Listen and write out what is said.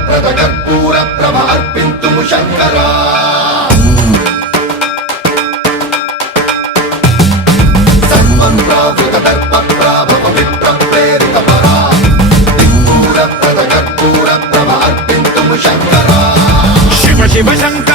ప్రద కర్పూర ప్రభ అర్పింతుము శంకరా సర్వం ప్రావృత దర్ప ప్రాభవ విప్ర ప్రేరిత పరా దిక్పూర ప్రద కర్పూర ప్రభ అర్పింతుము శంకరా శివ శివ శంకర